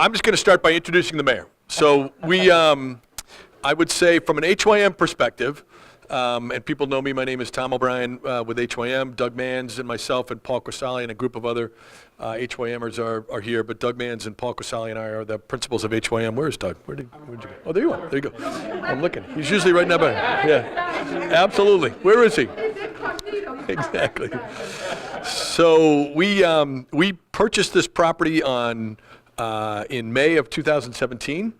I'm just going to start by introducing the mayor. So we, I would say from an HYM perspective, and people know me, my name is Tom O'Brien with HYM. Doug Manns and myself and Paul Corsali and a group of other HYMers are here, but Doug Manns and Paul Corsali and I are the principals of HYM. Where is Doug? Where'd you go? Oh, there you are. There you go. I'm looking. He's usually right now. Yeah, absolutely. Where is he? Exactly. So we purchased this property in May of 2017,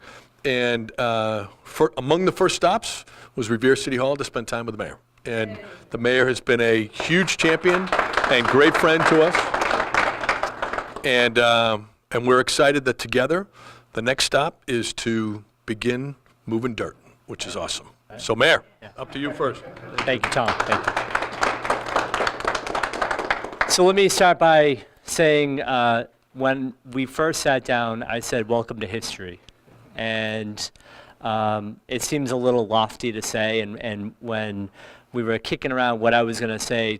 and among the first stops was Revere City Hall to spend time with the mayor. And the mayor has been a huge champion and great friend to us. And we're excited that together, the next stop is to begin moving dirt, which is awesome. So Mayor, up to you first. Thank you, Tom. Thank you. So let me start by saying when we first sat down, I said, welcome to history. And it seems a little lofty to say, and when we were kicking around what I was going to say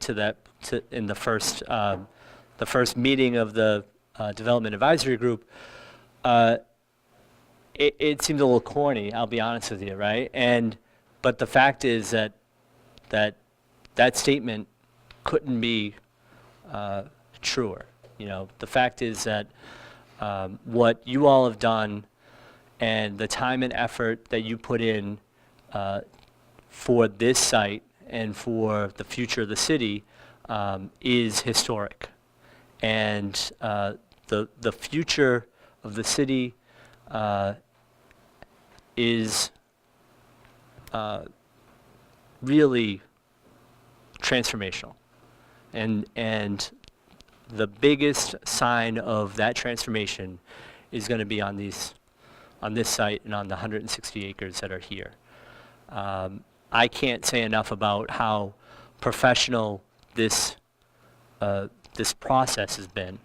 in the first meeting of the Development Advisory Group, it seemed a little corny, I'll be honest with you, right? But the fact is that statement couldn't be truer. You know, the fact is that what you all have done and the time and effort that you put in for this site and for the future of the city is historic. And the future of the city is really transformational. And the biggest sign of that transformation is going to be on this site and on the 160 acres that are here. I can't say enough about how professional this process has been.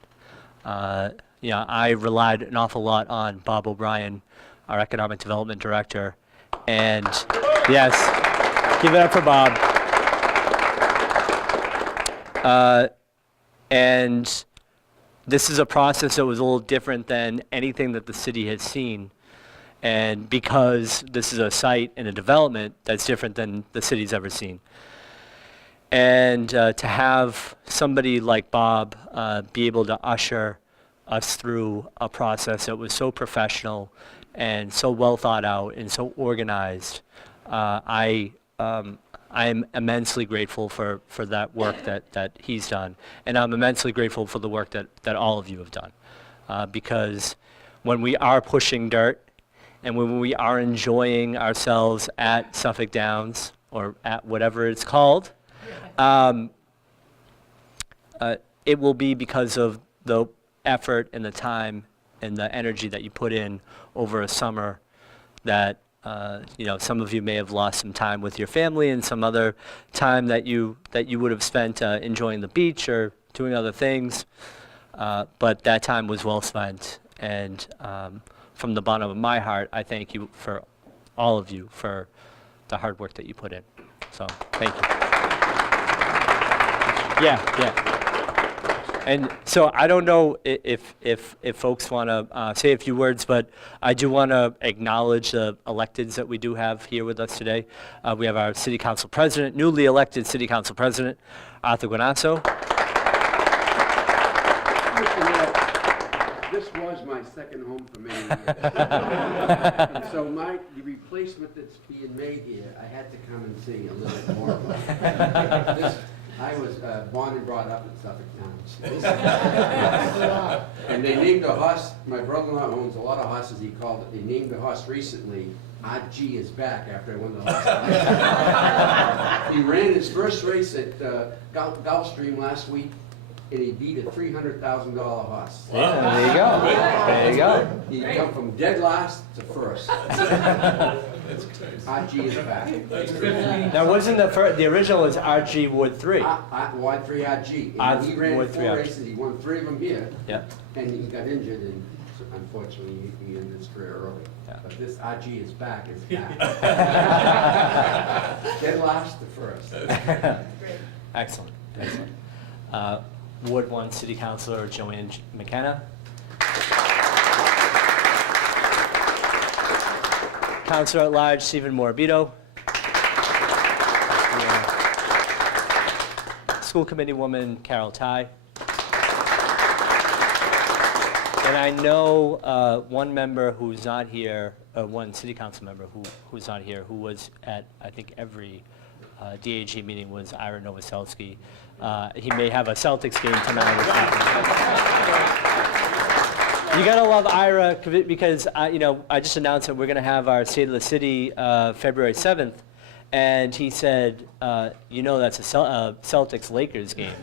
You know, I relied an awful lot on Bob O'Brien, our economic development director, and yes, give it up for Bob. And this is a process that was a little different than anything that the city has seen. And because this is a site and a development that's different than the city's ever seen. And to have somebody like Bob be able to usher us through a process that was so professional and so well thought out and so organized, I am immensely grateful for that work that he's done. And I'm immensely grateful for the work that all of you have done. Because when we are pushing dirt and when we are enjoying ourselves at Suffolk Downs or at whatever it's called, it will be because of the effort and the time and the energy that you put in over a summer that you know, some of you may have lost some time with your family and some other time that you would have spent enjoying the beach or doing other things. But that time was well spent. And from the bottom of my heart, I thank you for all of you for the hard work that you put in. So thank you. Yeah. And so I don't know if folks want to say a few words, but I do want to acknowledge the electeds that we do have here with us today. We have our City Council President, newly elected City Council President, Arthur Guanasso. This was my second home for many years. And so the replacement that's being made here, I had to come and see a little bit more about it. I was born and brought up in Suffolk Downs. And they named a horse, my brother-in-law owns a lot of horses, he called it, they named the horse recently, RG is back after I won the horse. He ran his first race at Gulfstream last week, and he beat a $300,000 horse. Yeah, there you go. There you go. He come from dead last to first. RG is back. Now, wasn't the original was RG Wood 3? Ward 3 RG. And he ran Ward 3 4 RG. races. He won 3 of them here. Yeah. And he got injured, and unfortunately, he ended his career early. Yeah. But this RG is back. Dead last to first. Excellent. Ward 1 City Councilor Joanne McKenna. Counselor at Large Stephen Morabito. School Committee Woman Carol Ty. And I know one member who's not here, one City Council member who's not here, who was at, I think, every DAG meeting, was Ira Novoselsky. He may have a Celtics game tonight. You gotta love Ira because I just announced that we're gonna have our State of the City February 7th, and he said, that's a Celtics-Lakers game.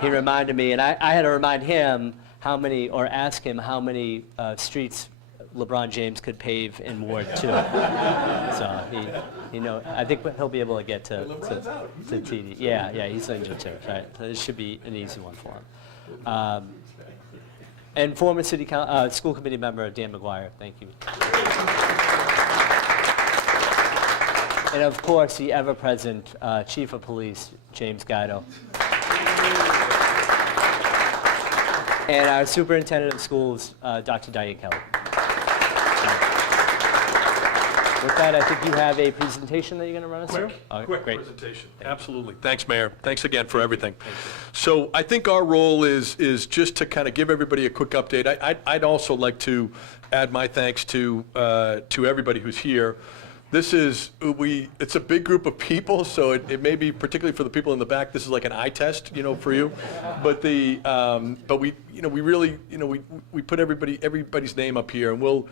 He reminded me, and I had to remind him ask him how many streets LeBron James could pave in Ward 2. So I think he'll be able to get to TD. Yeah, he's injured too. Right, so this should be an easy one for him. And former school committee member Dan McGuire, thank you. And of course, the ever-present Chief of Police, James Guido. And our Superintendent of Schools, Dr. Diane Kelly. With that, I think you have a presentation that you're going to run us through? Quick presentation. Absolutely. Thanks, Mayor. Thanks again for everything. So I think our role is just to kind of give everybody a quick update. I'd also like to add my thanks to everybody who's here. It's a big group of people, so it may be, particularly for the people in the back, this is like an eye test, for you. But we really, we put everybody's name up here, and we'll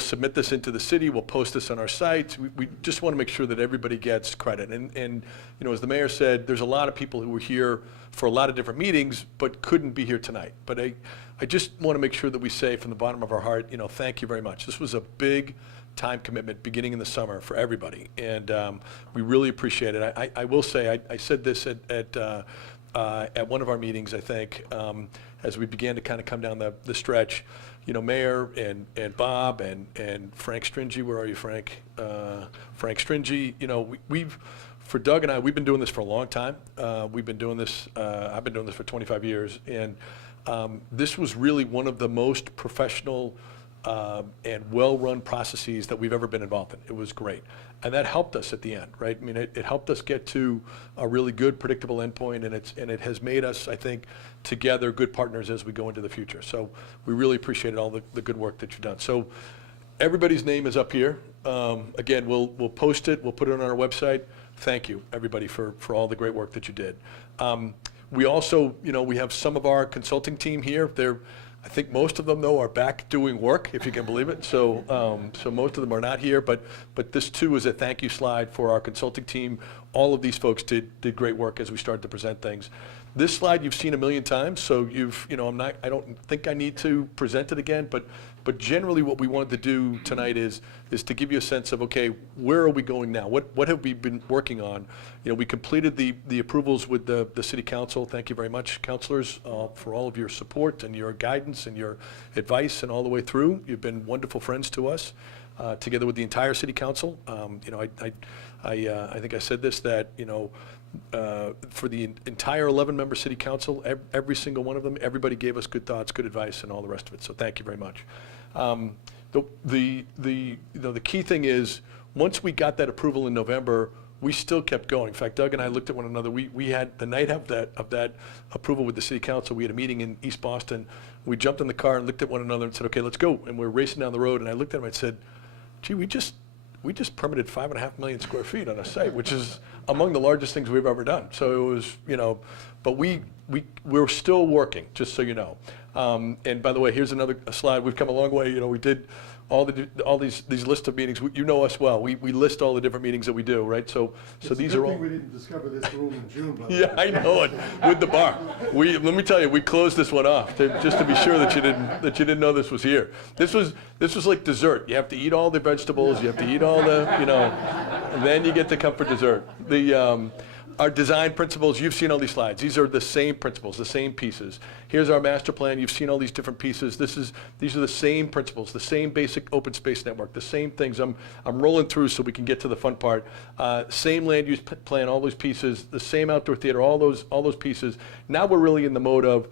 submit this into the city, we'll post this on our site. We just want to make sure that everybody gets credit. And as the mayor said, there's a lot of people who were here for a lot of different meetings, but couldn't be here tonight. But I just want to make sure that we say from the bottom of our heart, thank you very much. This was a big time commitment beginning in the summer for everybody, and we really appreciate it. I will say, I said this at one of our meetings, I think, as we began to kind of come down the stretch. Mayor and Bob and Frank Stringy, where are you, Frank? Frank Stringy, for Doug and I, we've been doing this for a long time. We've been doing this, I've been doing this for 25 years, and this was really one of the most professional and well-run processes that we've ever been involved in. It was great. And that helped us at the end, right? I mean, it helped us get to a really good, predictable endpoint, and it has made us, I think, together good partners as we go into the future. So we really appreciated all the good work that you've done. So everybody's name is up here. Again, we'll post it. We'll put it on our website. Thank you, everybody, for all the great work that you did. We also, we have some of our consulting team here. I think most of them, though, are back doing work, if you can believe it. So most of them are not here, but this too is a thank you slide for our consulting team. All of these folks did great work as we started to present things. This slide you've seen a million times, so I don't think I need to present it again, but generally what we wanted to do tonight is to give you a sense of, okay, where are we going now? What have we been working on? We completed the approvals with the City Council. Thank you very much, councilors, for all of your support and your guidance and your advice and all the way through. You've been wonderful friends to us, together with the entire City Council. I think I said this, that for the entire 11-member City Council, every single one of them, everybody gave us good thoughts, good advice, and all the rest of it. So thank you very much. The key thing is, once we got that approval in November, we still kept going. In fact, Doug and I looked at one another. We had the night of that approval with the City Council. We had a meeting in East Boston. We jumped in the car and looked at one another and said, "Okay, let's go." And we're racing down the road. And I looked at him and I said, "Gee, we just permitted 5.5 million square feet on a site, which is among the largest things we've ever done." So it was, but we're still working, just so you know. And by the way, here's another slide. We've come a long way. We did all these lists of meetings. You know us well. We list all the different meetings that we do, right? So these are all. We didn't discover this room in June. By the yeah, way. I know it. With the bar, let me tell you, we closed this one off just to be sure that you didn't know this was here. This was like dessert. You have to eat all the vegetables. You have to eat all the, and then you get to come for dessert. Our design principles, you've seen all these slides. These are the same principles, the same pieces. Here's our master plan. You've seen all these different pieces. These are the same principles, the same basic open space network, the same things. I'm rolling through so we can get to the fun part. Same land use plan, all those pieces, the same outdoor theater, all those pieces. Now we're really in the mode of,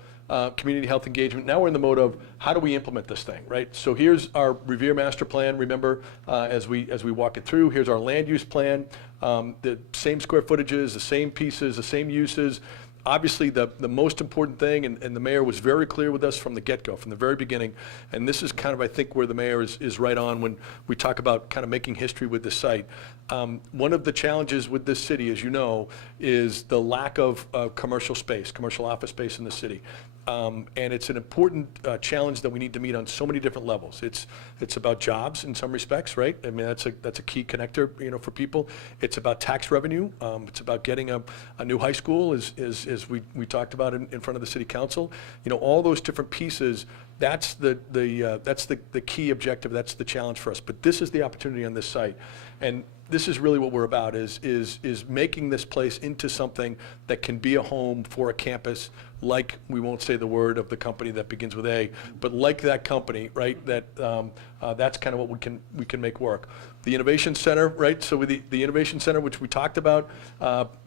community health engagement. Now we're in the mode of how do we implement this thing, right? So here's our Revere Master Plan, remember, as we walk it through. Here's our land use plan, the same square footages, the same pieces, the same uses. Obviously, the most important thing, and the mayor was very clear with us from the get-go, from the very beginning, and this is kind of, I think, where the mayor is right on when we talk about kind of making history with this site. One of the challenges with this city, as you know, is the lack of commercial space, commercial office space in the city. And it's an important challenge that we need to meet on so many different levels. It's about jobs in some respects, right? I mean, that's a key connector, for people. It's about tax revenue. It's about getting a new high school, as we talked about in front of the city council. All those different pieces. That's the key objective. That's the challenge for us. But this is the opportunity on this site, and this is really what we're about, is making this place into something that can be a home for a campus, like, we won't say the word of the company that begins with A, but like that company, right? That's kind of what we can make work. The Innovation Center, right? So with the Innovation Center, which we talked about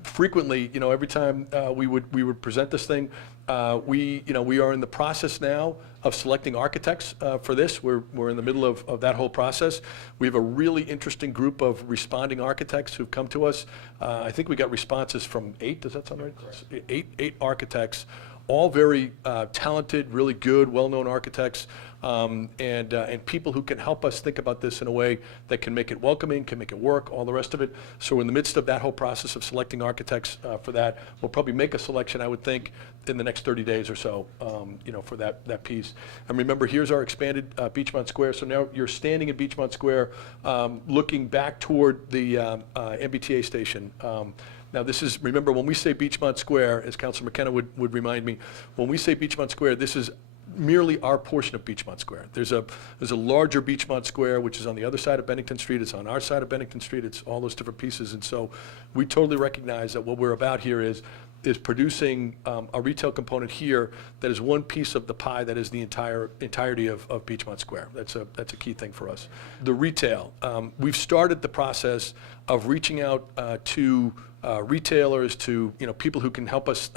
frequently, every time we would present this thing, we are in the process now of selecting architects for this. We're in the middle of that whole process. We have a really interesting group of responding architects who've come to us. I think we got responses from 8, does that sound right? Correct. Eight architects, all very talented, really good, well-known architects, and people who can help us think about this in a way that can make it welcoming, can make it work, all the rest of it. So we're in the midst of that whole process of selecting architects for that. We'll probably make a selection, I would think, in the next 30 days or so, for that piece. And remember, here's our expanded Beechmont Square. So now you're standing at Beechmont Square, looking back toward the MBTA station. Now this is, remember, when we say Beechmont Square, as Councilor McKenna would remind me, when we say Beechmont Square, this is merely our portion of Beechmont Square. There's a larger Beechmont Square, which is on the other side of Bennington Street. It's on our side of Bennington Street. It's all those different pieces. And so we totally recognize that what we're about here is producing a retail component here that is one piece of the pie that is the entirety of Beechmont Square. That's a key thing for us. The retail, we've started the process of reaching out to retailers, to people who can help us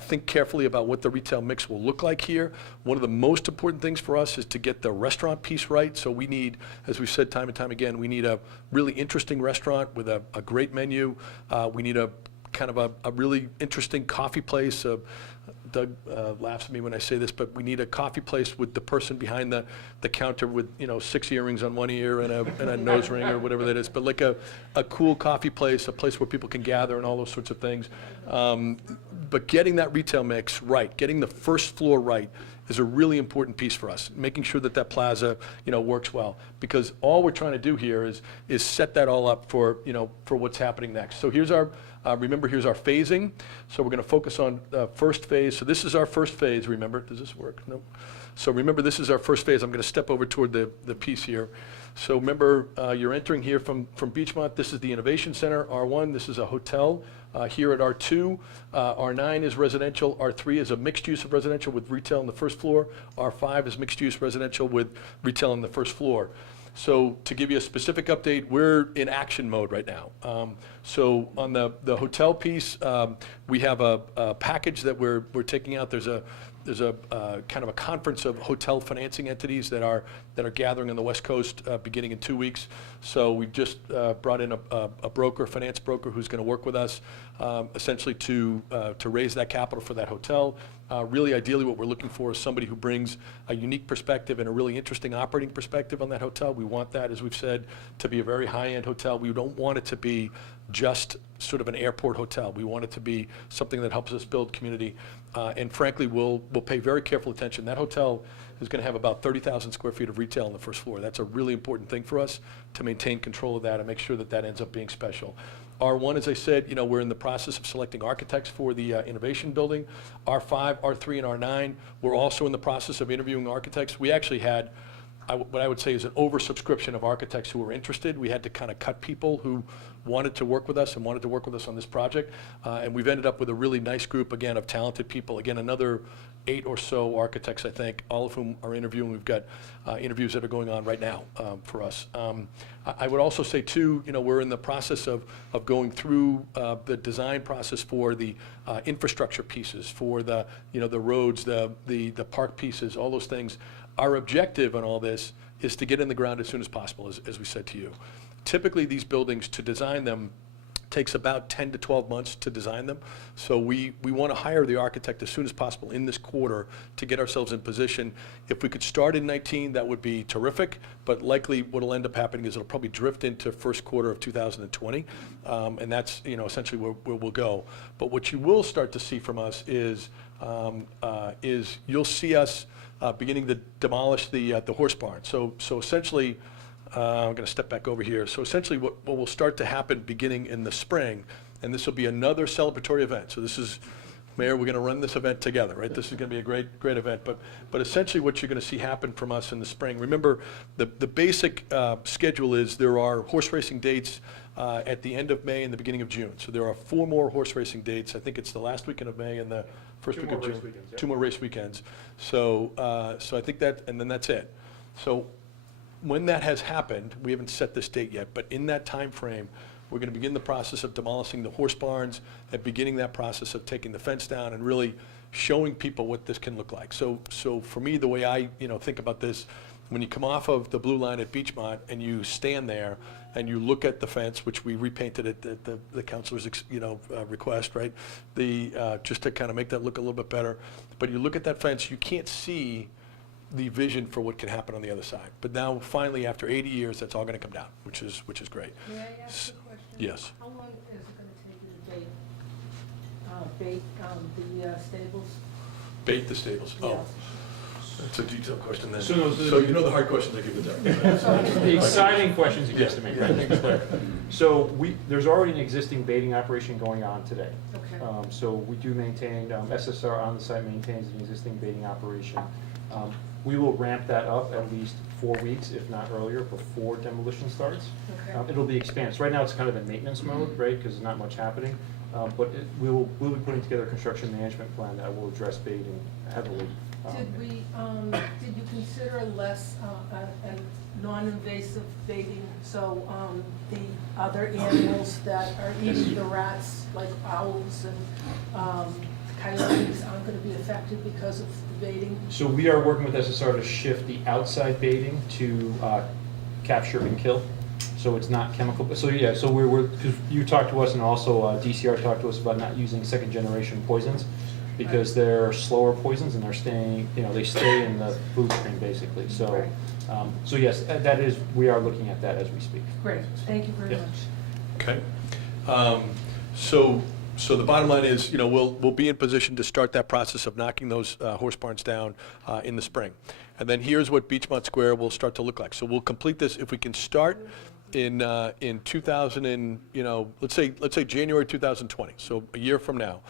think carefully about what the retail mix will look like here. One of the most important things for us is to get the restaurant piece right. So we need, as we've said time and time again, we need a really interesting restaurant with a great menu. We need a kind of a really interesting coffee place. Doug laughs at me when I say this, but we need a coffee place with the person behind the counter with 6 earrings on one ear and a nose ring or whatever that is, but like a cool coffee place, a place where people can gather and all those sorts of things. But getting that retail mix right, getting the first floor right, is a really important piece for us, making sure that plaza works well, because all we're trying to do here is set that all up for what's happening next. So here's our remember, here's our phasing. So we're going to focus on first phase. So this is our first phase, remember. Does this work? No. So remember, this is our first phase. I'm going to step over toward the piece here. So remember, you're entering here from Beechmont. This is the Innovation Center, R1. This is a hotel here at R2. R9 is residential. R3 is a mixed use of residential with retail on the first floor. R5 is mixed use residential with retail on the first floor. So to give you a specific update, we're in action mode right now. So on the hotel piece, we have a package that we're taking out. There's a kind of a conference of hotel financing entities that are gathering on the West Coast beginning in 2 weeks. So we just brought in a broker, finance broker, who's going to work with us essentially to raise that capital for that hotel. Really, ideally, what we're looking for is somebody who brings a unique perspective and a really interesting operating perspective on that hotel. We want that, as we've said, to be a very high-end hotel. We don't want it to be just sort of an airport hotel. We want it to be something that helps us build community. And frankly, we'll pay very careful attention. That hotel is going to have about 30,000 square feet of retail on the first floor. That's a really important thing for us, to maintain control of that and make sure that ends up being special. R1, as I said, we're in the process of selecting architects for the innovation building. R5, R3, and R9, we're also in the process of interviewing architects. We actually had what I would say is an oversubscription of architects who were interested. We had to kind of cut people who wanted to work with us and wanted to work with us on this project. And we've ended up with a really nice group, again, of talented people. Again, another 8 or so architects, I think, all of whom are interviewing. We've got interviews that are going on right now for us. I would also say, too, we're in the process of going through the design process for the infrastructure pieces, for the roads, the park pieces, all those things. Our objective on all this is to get in the ground as soon as possible, as we said to you. Typically, these buildings, to design them, takes about 10 to 12 months to design them. So we want to hire the architect as soon as possible in this quarter to get ourselves in position. If we could start in 19, that would be terrific, but likely what will end up happening is it'll probably drift into first quarter of 2020, and that's essentially where we'll go. But what you will start to see from us is you'll see us beginning to demolish the horse barn. So essentially, I'm going to step back over here. So essentially what will start to happen beginning in the spring, and this will be another celebratory event. So this is, Mayor, we're going to run this event together, right? This is going to be a great event. But essentially what you're going to see happen from us in the spring, remember the basic schedule is there are horse racing dates at the end of May and the beginning of June. So there are 4 more horse racing dates. I think it's the last weekend of May and the first week of June. 2 more race weekends. So I think that, and then that's it. So when that has happened, we haven't set this date yet, but in that time frame, we're going to begin the process of demolishing the horse barns and beginning that process of taking the fence down and really showing people what this can look like. So for me, the way I think about this, when you come off of the blue line at Beechmont and you stand there and you look at the fence, which we repainted at the councilor's request, right? Just to kind of make that look a little bit better. But you look at that fence, you can't see the vision for what can happen on the other side. But now, finally, after 80 years, that's all going to come down, which is great. May I ask a question? Yes. How long is it going to take you to bait the stables? Bait the stables. Oh, Yes. that's a detailed question then. So the hard questions I give it to. The exciting questions he gets to make, Yeah. right? Make it clear. So there's already an existing baiting operation going on today. Okay. So we do maintain, SSR on the site maintains an existing baiting operation. We will ramp that up at least 4 weeks, if not earlier, before demolition starts. Okay. It'll be expanded. So right now it's kind of in maintenance mode, right, because there's not much happening. But we'll be putting together a construction management plan that will address baiting heavily. Did you consider less non-invasive baiting, so the other animals that are eating the rats, like owls and coyotes, aren't going to be affected because of the baiting? So we are working with SSR to shift the outside baiting to capture and kill. So it's not chemical. So yeah, so we're because you talked to us and also DCR talked to us about not using second generation poisons because they're slower poisons and they're staying, they stay in the food stream basically. So, so yes, that is, we are looking at that as we speak. Great, thank you very Yep. much. Okay. So the bottom line is, we'll be in position to start that process of knocking those horse barns down in the spring. And then here's what Beechmont Square will start to look like. So we'll complete this, if we can start in 2000 and, let's say January 2020, so a year from now.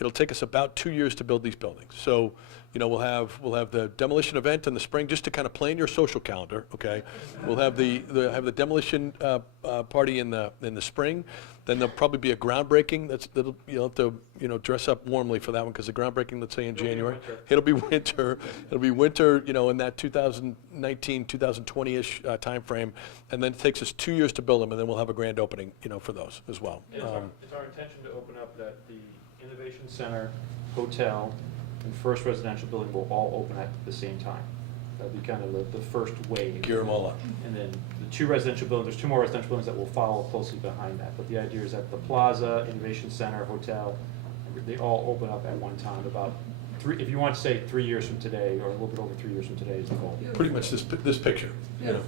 It'll take us about 2 years to build these buildings. So, we'll have the demolition event in the spring, just to kind of plan your social calendar, okay? We'll have the demolition party in the spring. Then there'll probably be a groundbreaking. That'll you'll have to dress up warmly for that one, because the groundbreaking, let's say in January, it'll be winter. It'll be winter, in that 2019, 2020-ish time frame, and then it takes us 2 years to build them, and then we'll have a grand opening, for those as well. It's our intention to open up that the Innovation Center, hotel, and first residential building will all open at the same time. That'll be kind of the first wave. Gear them all up. And then the 2 residential buildings, there's 2 more residential buildings that will follow closely behind that. But the idea is that the plaza, Innovation Center, hotel, they all open up at one time. About 3, if you want to say 3 years from today, or a little bit over 3 years from today is the goal. Pretty much this picture,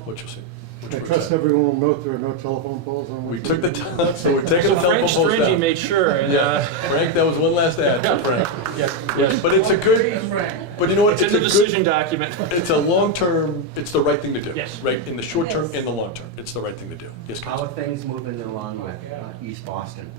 what you'll see. I trust everyone will note there are no telephone poles on. We took the time, so we're taking So the telephone Frank poles Stringy down. made sure, and Frank, that was one last ad for Frank. yes. But it's a good, but you know what? It's in the a decision good, document. it's a long-term, it's the right thing to do. Yes. Right, in the short term Yes. and the long term, it's the right thing to do. Yes, How are Councilman. things moving along with East Boston?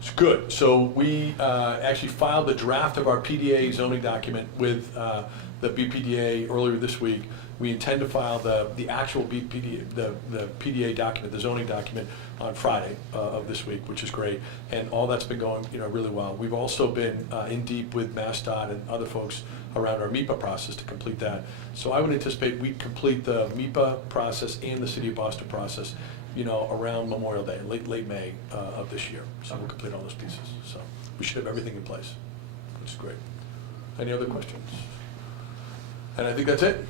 It's good. So we actually filed the draft of our PDA zoning document with the BPDA earlier this week. We intend to file the actual BPDA, the PDA document, the zoning document, on Friday of this week, which is great. And all that's been going, really well. We've also been in deep with MassDOT and other folks around our MIPA process to complete that. So I would anticipate we'd complete the MIPA process and the City of Boston process, around Memorial Day, late May of this year. So we'll complete all those pieces. So we should have everything in place, which is great. Any other questions? And I think that's it.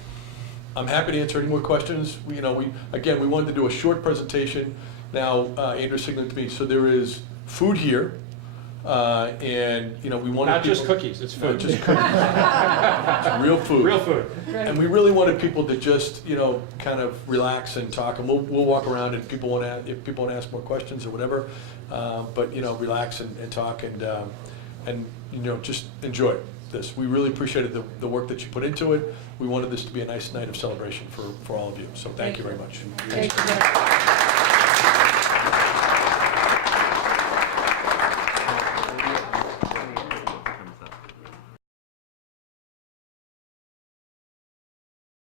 I'm happy to answer any more questions. We wanted to do a short presentation. Now, Andrew's signaling to me, so there is food here, and, we wanted Not just people- cookies, it's No, food. just cookies. It's real food. Real food. And we really wanted people to just, kind of relax and talk, and we'll walk around if people want to ask more questions or whatever, but, relax and talk and just enjoy this. We really appreciated the work that you put into it. We wanted this to be a nice night of celebration for all of you, so thank you very much. Thank you.